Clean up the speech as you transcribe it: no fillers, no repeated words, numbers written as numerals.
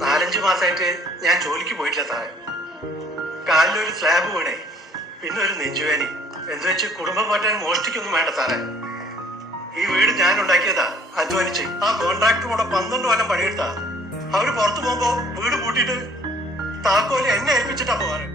4-5 മാസമായിട്ട് ഞാൻ ജോലിക്ക് പോയിട്ടില്ല സാറേ. കാലിലൊരു സ്ലാബ് വീണേ, പിന്നെ ഒരു നെഞ്ചുവേനി. എന്ന് വെച്ച് കുടുംബം മാറ്റാൻ മോഷ്ടിക്കൊന്നും വേണ്ട സാറേ. ഈ വീട് ഞാൻ ഉണ്ടാക്കിയതാ, അധ്വാനിച്ച്. ആ കോൺട്രാക്ടർ കൂടെ 12 കൊല്ലം പണിയെടുത്താ. അവര് പുറത്തു പോകുമ്പോ വീട് പൂട്ടിയിട്ട് താക്കോല് എന്നെ ഏൽപ്പിച്ചിട്ടാ പോവാറ്.